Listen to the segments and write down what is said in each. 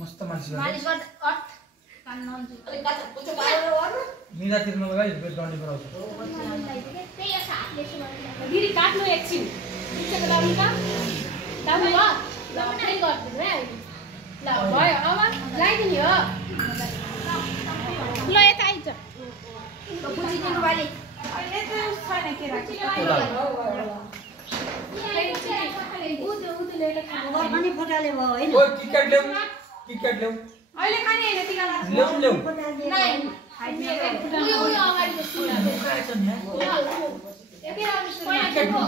मस्त मान्छे मिला तिर्नु लगाइ डन्डी पराउँछ दिदी काट्नु एकछिन पिक्चर लाउनु का लाउनु भयो ल प्ले गर्दिनु है ल भयो अब लाइदिनु हो ल यता आइज बुझिदिनु बाले अहिले त छैन के राख्छ अनि फोटाले भयो हैन ओ टिकट ल्याउ अहिले खाने हैन टिका ल्याउ नाइ उयो अगाडि जस्तो एकै राउन्ड पहिला देखो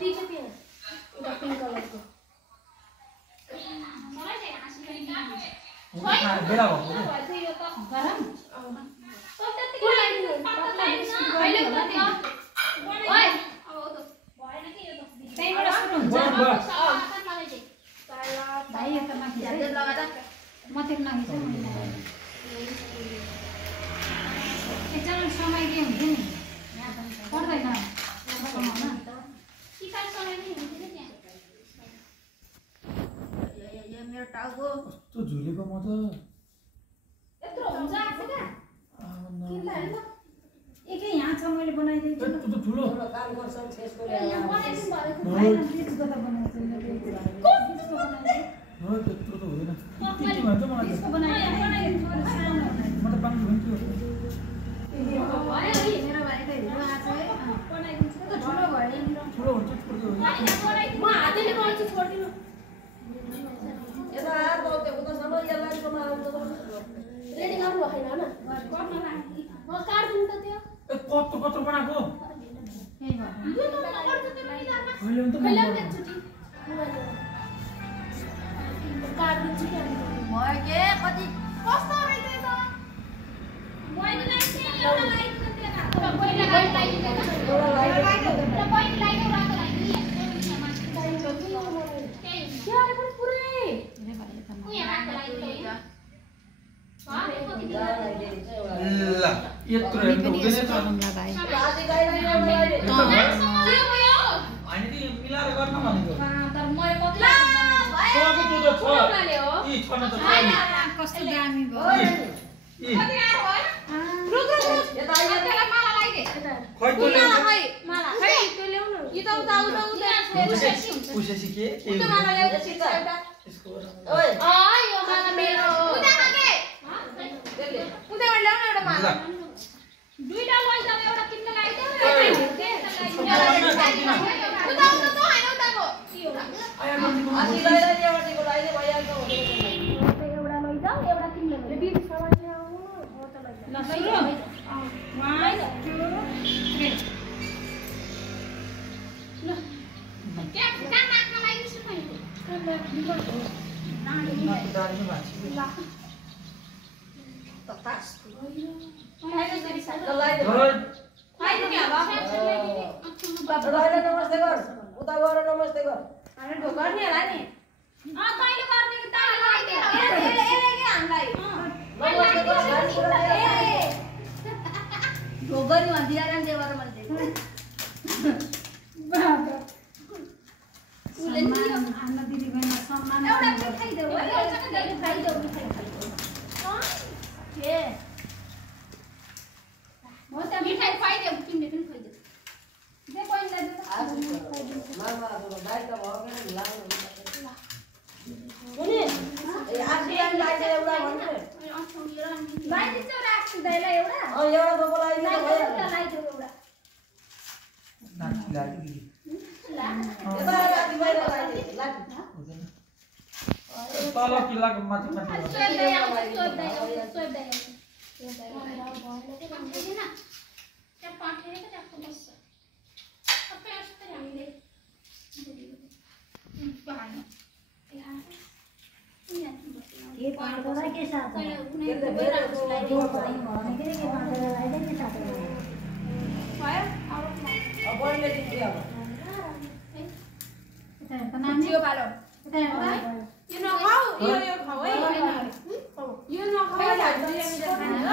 तीच पे उता पिंक कलरको मलाई चाहिँ हाँसी पनि बेला भएको यो त गरम त्यतिकै लाइदिनु अहिले भन्दियो ओइ अब त भएन के यो त त्यहीबाट सुरु हुन्छ मलाई चाहिँ भाइ यो त माथि जादै लगादा मथेक माथि छ एकजना समय के हुन्छ नि पर्दैन सिकाल समय नि हुन्छ नि त्यहाँ यो मेरो टाउको कस्तो झुलेको म त यत्रो हुन्छ आफुका किन हैन एकै यहाँ छ मैले बनाइदिएको छु त्यो त ठुलो काम गर्छ त्यसको यहाँ बनाइदिनु भएको हैन त्यसको त बनाएको छैन त्यसको बनाइदिए हो त्यत्रो त हुँदैन के भन्छ मलाई त्यसको बनाइदिएको सानो म त पानी भन्छु भयो नि मेरो भाइको हिरो आछ है बनाइदिन्छु त ठुलो भयो नि ठुलो हुन्छ ठुलो हुन्छ म हातले बनाउँछु छोड्दिनु यता आएर त उतासम्म यसलाई सम्म आउँछ रेडी गर्नु भएन हैन गर्न लाग्यो म काट्दिनु त त्यो ए कत्रो बनाएको त्यही भयो यो त गर्छ त्यो मैदानमा मैले त कहिले एकचोटी काट्दिन्छु के भयो के कति कस्तो रहेछ त मैले लाइट एउटा लाइट दिएन पहिला लाइट दिएन एउटा लाइट र पहिला लाइट एउटा त लाइट दिएन के अरे पनि पुरै उयो राख्छ लाइट त ल यत्रो हेर्नु हुँदैन त हैन त्यो मिलाएर गर्न भनेको तर म कति सबै त्यो त छ यी छन त कस्तो दामी भयो यी कति आएर भयो रुक यता आइले माला लगाइदे खै त्यो माला खै माला खै त्यो ल्याउनु यो त उता पुसेसी के उता माला ल्याउ एउटा यसको ओइ यो माला मेरो उता के उताबाट ल्याउनु एउटा माला दुईटा लैजाऊ एउटा किन्न लगाइदेऊ उता त हैन उताको अनि लैजाऊ एउटाको लैजाऊ भइहाल्छ एउटा लैजाऊ एउटा किन्न दिदी सामान ल्याउनु म त लैजाऊ ल सुरु 1 2 3 ल क्या कान नाकमा लागिसु मैले नमस्ते गर उता गएर नमस्ते गर हामी गर्ने होला नि तैले गर्ने कि ताले लगाइदे एले के हामीलाई ढोगरी भन्दिएर नि देवर मैले हाम्रो दिदी बहिनी सम्मान एउटा मिठाई देऊ है एउटा मिठाई देऊ के म त मिठाई खुवाइदेऊ तिमीले पनि खुवाइदेऊ दे बहिनीलाई दे मामा अब बाइक त भयो के लाग्नु कुनी ए आसियान लाइट एउटा भन्थे लाइदिन्छ राख्छु दाइलाई एउटा एउटा दोको लागि एउटा लाइदिऊ एउटा नाची लागि दिदी यता राति बाहिर लागि लाइट तल किल्लाको माथि माथि सोध दाइ त्या पाठेर का जास्त बस सबै अस्ते हामीले पाहाड ये पाडोला के साथ के तो बेरा तो जो पानी मारने के पाडोला लाइट के साथ भयो अब बोलले दिन्छु अब त नाम जियो पालो यो नखाऊ यो खाऊ है यो नखाऊ है हामी खाने ल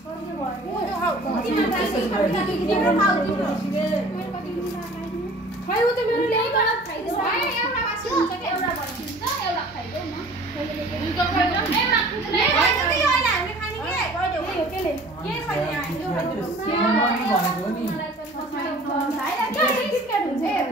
छोड्नु भयो यो खाऊ तिम्रो खाऊ तिम्रो खै उ त मेरो ल्याउ त खाइदे भाइ एउटा बासी हुन्छ के एउटा बासी हुन्छ एउटा खाइदे न दुईटा खाइदे एउटा ले भाइ त यो हैन हामीले खाने के गइदेऊ के हो केले के खाइदे यहाँ यो भनेको नि भाइ के किटकेट हुन्छ क्या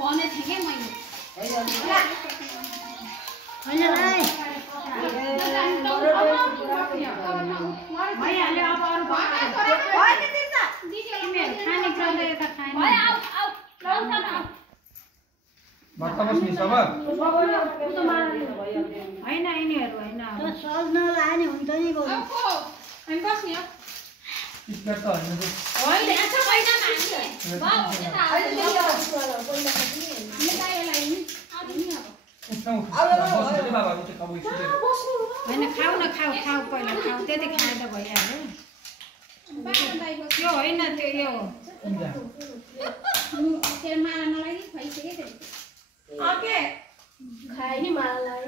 भने थिएँ के मैले खाऊ न खाऊ पहिला खाऊ त्यति खाएर त भइहाल्यो त्यो होइन त्यो यो मलाई खुवाइसक्यो ओके खाइ नि मलाई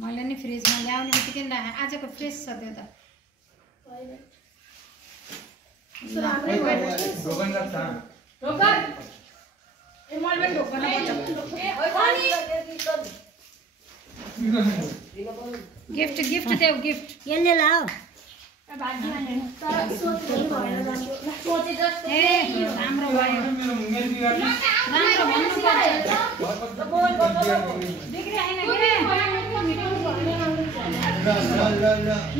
मैले नि फ्रिजमा ल्याउने बित्तिकै आजको फ्रेस छ त्यो त गिफ्ट गिफ्ट देऊ गिफ्ट यसले लाऊ ए राम्रो भयो राम्रो बिग्री हैन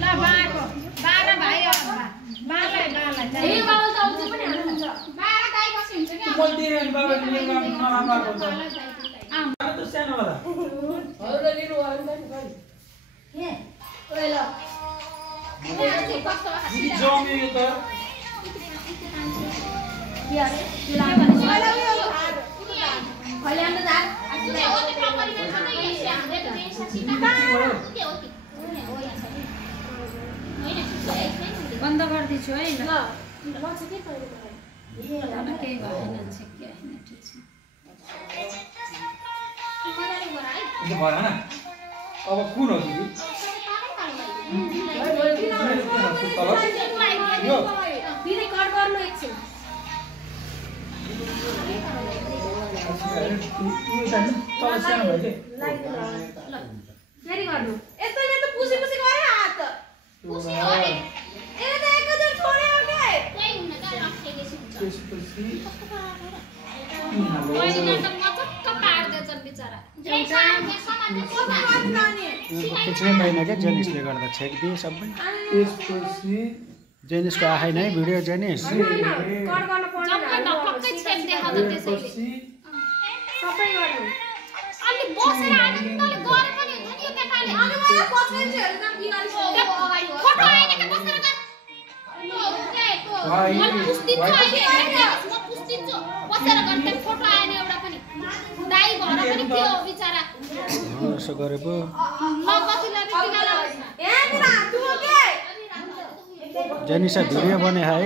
ल बाको बाला भाइ बाला ए बाबा त आउँछ पनि हाल्नुहुन्छ बाला गाई बसी हुन्छ के बोल्दिरन बाबा नि नराम्रो हुन्छ त सानो होला हजुर लिनु हो नि के ओइ ल जम्यो यो त यारे बन्द गरिदिन्छु है ल के केही भएन ठिकै हैन ठिक छ भएन अब कुन हो दिदी फेरि गर्नु यस्तो यहाँ त पुसी पुसी गरे हात पुसी हो नि ए त एकैचोटी छोड्यो के कोही हुन त राखेपछि हुन्छ अहिले त मचक्क पार्दैछन् बिचारा खिच्नै पाइन क्या जेनिसले गर्दा छेकिदिए सबै त्यसपछि जेनिसको आएन है भिडियो जेनिस कट गर्न पर्छ ढक्कै छेप देखाउँछ त्यसैले सबै गर्नु अलि बसेर आनन्दले गरे पनि हुन्छ नि यो केटाले अनि मलाई बस्दैन चाहिँ हेर्न बिगारी फोटो आएन के बसेर गर म पुस्दिन्छु बसेर गर्ने फोटो आएन एउटा पनि दाइ भएर पनि के हो बिचारा यसो गरे पो म कतिले बिगाला ए निरा तु के जेनिसा भिडियो बने है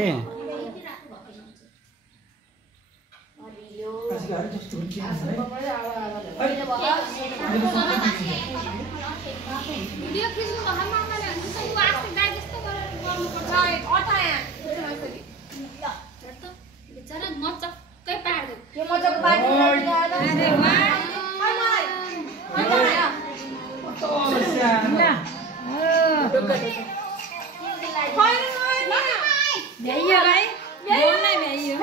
भिडियो खिच्नु भए मामाले हुन्छ उ आस्ते दाइ जस्तो गरेर गर्नुपर्छ अटाया बिचारा मचक्कै पार्दै यो मजाको बाटो अरे वाह भ्याइयो भाइ बोल्नै भ्याइयो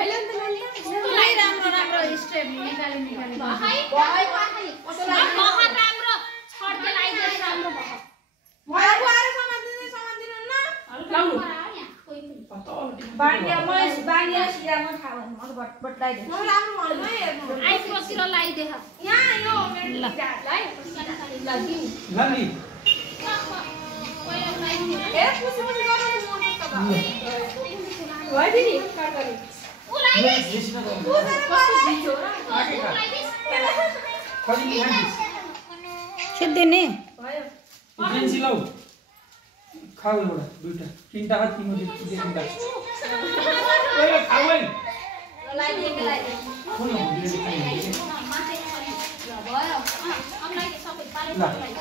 पुरै राम्रो राम्रो स्टेप निकाले बहुत राम्रो छड्के लाइदिएर राम्रो भयो मलाई आएर सामान दिनु न लाउनु बाङ्गिया महेश बाङ्गिया सिरामा खाऊ म बटलाई दे म राम्रो भन्नु है आइफ्रोतिर लाइदे यहाँ यो मेरो लाई लागि लाली ए पुसी पुसी गर्नु भयो दिदी काट गरे उ लाइदे खिच्दिने भयो जेन्सी लाउ खाऊ एउटा दुईटा तीनटा हात तिम्रो तीनटा ओए खाऊ है लाइदे कुन हो अब लाइक सबै पाले ल। लाइक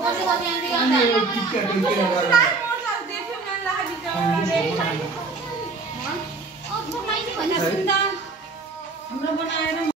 कति कति एन्ट्री गर्दा हाम्रो हाम्रो बनाएर